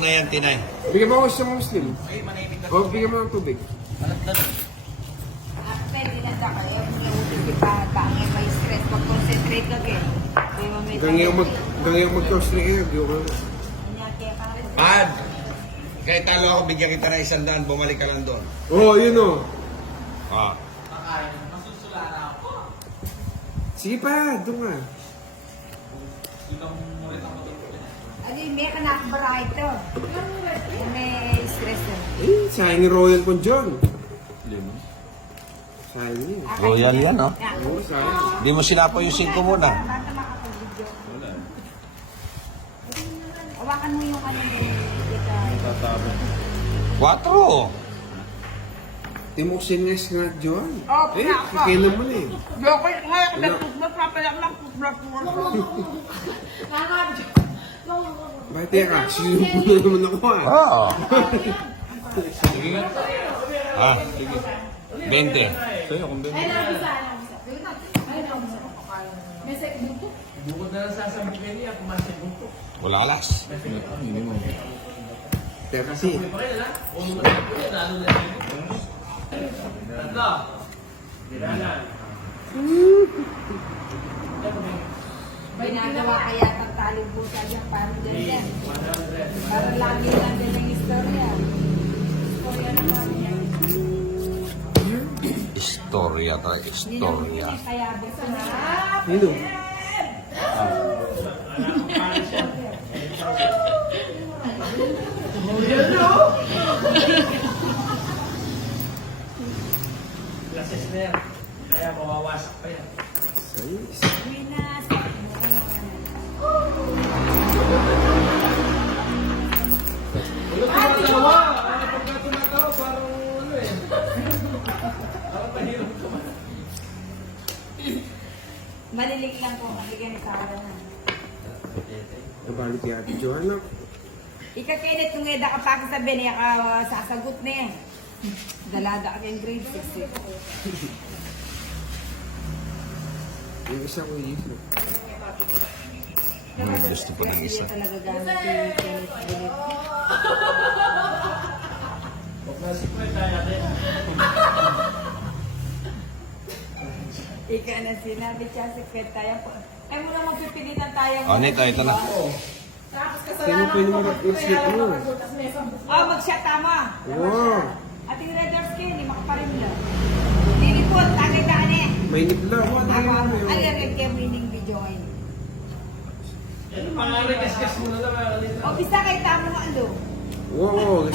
mo na yan, Tinay. Bigyan mo ako isang Muslim. O, bigyan mo ng tubig. Pwede na sa kayo. Hindi pa bangin, may stress. Mag-concentrate ka kayo. Hanggang ngayon mag-concentrate kayo. Di ko Pad! Kahit talo ako, bigyan kita ng 100, bumalik ka lang doon. Oo, yun o. Ah. Sige pa, doon nga. Ano yung may kanakabara ito? May stress na. Eh, sayang yung Royal con John. Sayang yun. Royal yan, no? Oo, sayang. Hindi mo sinapo yung 5 muna. Bata makapag-video. Hawakan mo yung ano yun. 4. Timoksin nga, John. Oh, Eh, pinaka. kailan mo na eh. Jokoy, ngayon nagtutma, papalak lang, tutblak mo. Bakit teka, sinubo na naman ako ah. Oo. Ah. 20. Wala alas. Teka kasi. Ginagawa kaya ng talimbutan niya, parang ganyan. Parang lagi lang din ang istorya. Istorya naman niya. Istorya talaga, istorya. Kaya gusto na. Sino? Lases na yan. Kaya mawawasak pa yan. Sayos. Winasak mo. Tumatawa! Pagka tumatawa, parang ano eh. Parang mahirap ka man. Malilig lang po kasi ganito sa araw na. Nabalik kay Ate Joanna. Ikakinit kung eda ka pa sa niya ka sasagot na eh. Dalaga ka yung grade 6 eh. Yung isa ko yun. Gusto ko ng isa. Hindi talaga gamit yung kinit-kinit. Huwag na si Fred tayo natin. Ika na sinabi siya si Fred tayo po. Ay mo na magpipilitan tayo. Oh, ito na. Sino pwede mo mag-exit mo? Oh, mag-shot tama. Oo. At yung Red Doors kayo, hindi makaparin lang. Hindi po, tagay ka na eh. May nipla. Ako, alarin kayo meaning video ngayon. Yan, pangalan kaskas mo na lang. O, bisa kayo tama nga alo. Oo.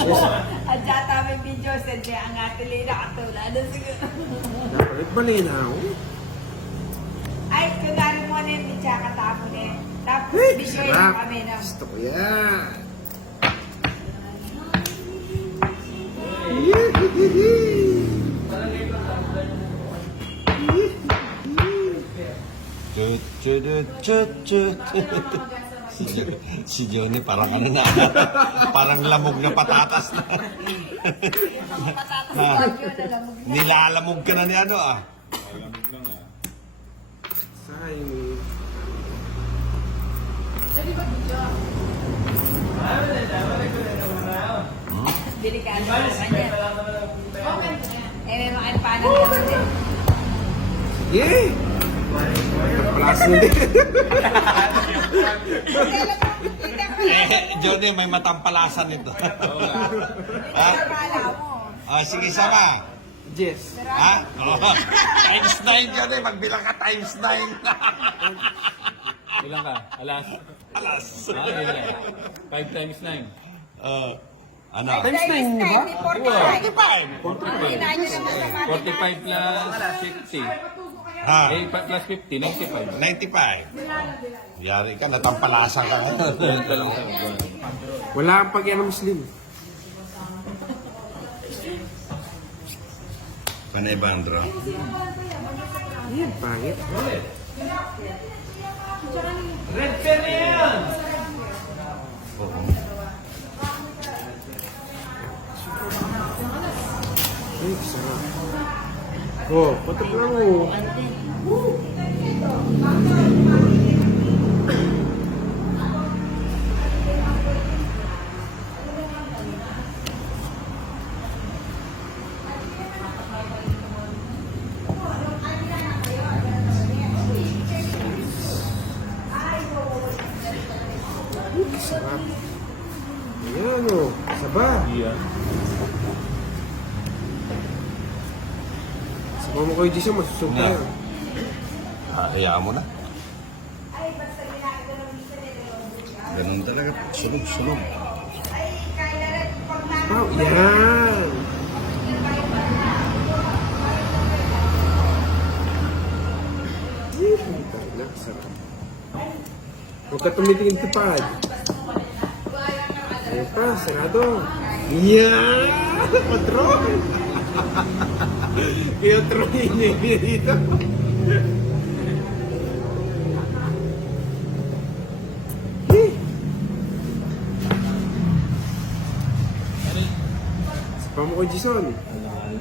At siya tama yung video, send niya ang atili na katulad. Ano siguro? Dapat balina ako. Ay, kunwari mo na yung siya katamo na eh. Tapos, Hey, video sarap. lang kami na. Gusto ko yan. Si Johnny parang ano na, parang lamog na patatas na. Patatas bagyo na lang. Nilalamog ka na ni ano ah. Sayang. Delikado na kanya. Eh, may mga panan naman din. Yay! Nagpalas na din. Johnny, may matampalasan ito. Ha? Kala mo. Sige, sama. Yes. Ha? Oh, times 9 Johnny, magbilang ka times 9. Ilan ka? Alas? Alas. Ah, ilan? 5 times 9. Ano? Times 9 ba? 45. 45 plus 60. Ha? Plus 50, 95. 95. Yari ka, natampalasan ka ngayon. Ito lang sa buwan. Wala kang pag-yan ng Muslim. Panay Bandro. Yan, pangit. Red pen na yan! Oo. Ay, sarap. Oh, patok lang oh. Ayan o. Saba. Yeah. Saba mo kayo Jason, masusog Nga. tayo. Hayaan mo na. Ganun talaga. Sunog. Wow, yan. Sarap. Huwag ka tumitingin tipad. Ayun pa, sarado. Yan! Patron! Kaya Tron hindi dito. Sapa mo ko, Jason.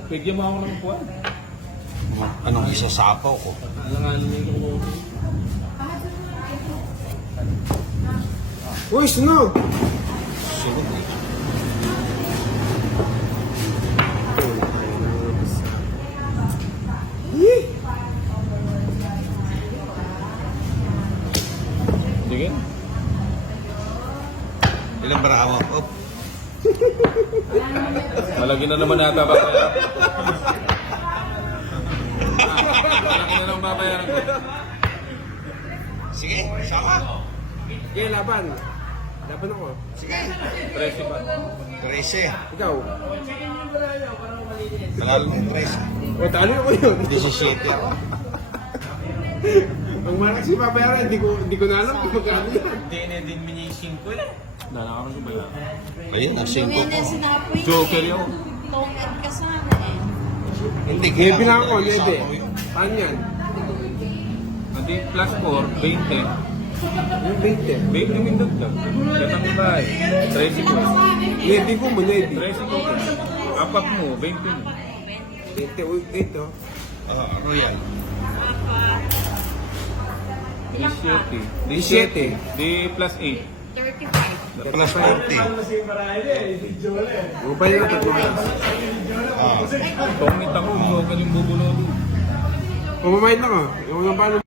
Bigyan mo ako ng kuwan. Anong isasapaw ko? Alanganin mo yung kuwan. Uy, sunog! Sunog eh. Yee! Sige. Ilang barawa po? Malagi na naman yata ba kaya? Malaki na lang babayaran ko. Sige, sama. Okay, laban. Laban ako. Sige. Presyo ba? 13. Ikaw. Talalo ng 13. O, talo ko yun. 17 ako. Ang malaki si babayaran, hindi ko na alam kung magkano yan. Nanakaman ko ba yan? Ayun, ang 5 Yan ko. yung sinapoy. Joker yun. Token ka sana eh. Hindi, Ngayon bilang ako, kailangan Nede. isapaw yun. Paano yan? Hindi plus 4, 20. Yung 20. 20 min dagdag. Katang bahay. 13 ko. Nede ko mo, Nede. 13 ko. Apat mo, 20 mo. 20, uy, ito. Ano yan? 17. 17. Di plus 8. 35. Plus 40. Mobile na ito. Ah. Pangit ako, joker yung bubulod. Pumamahit lang ah. Yung paano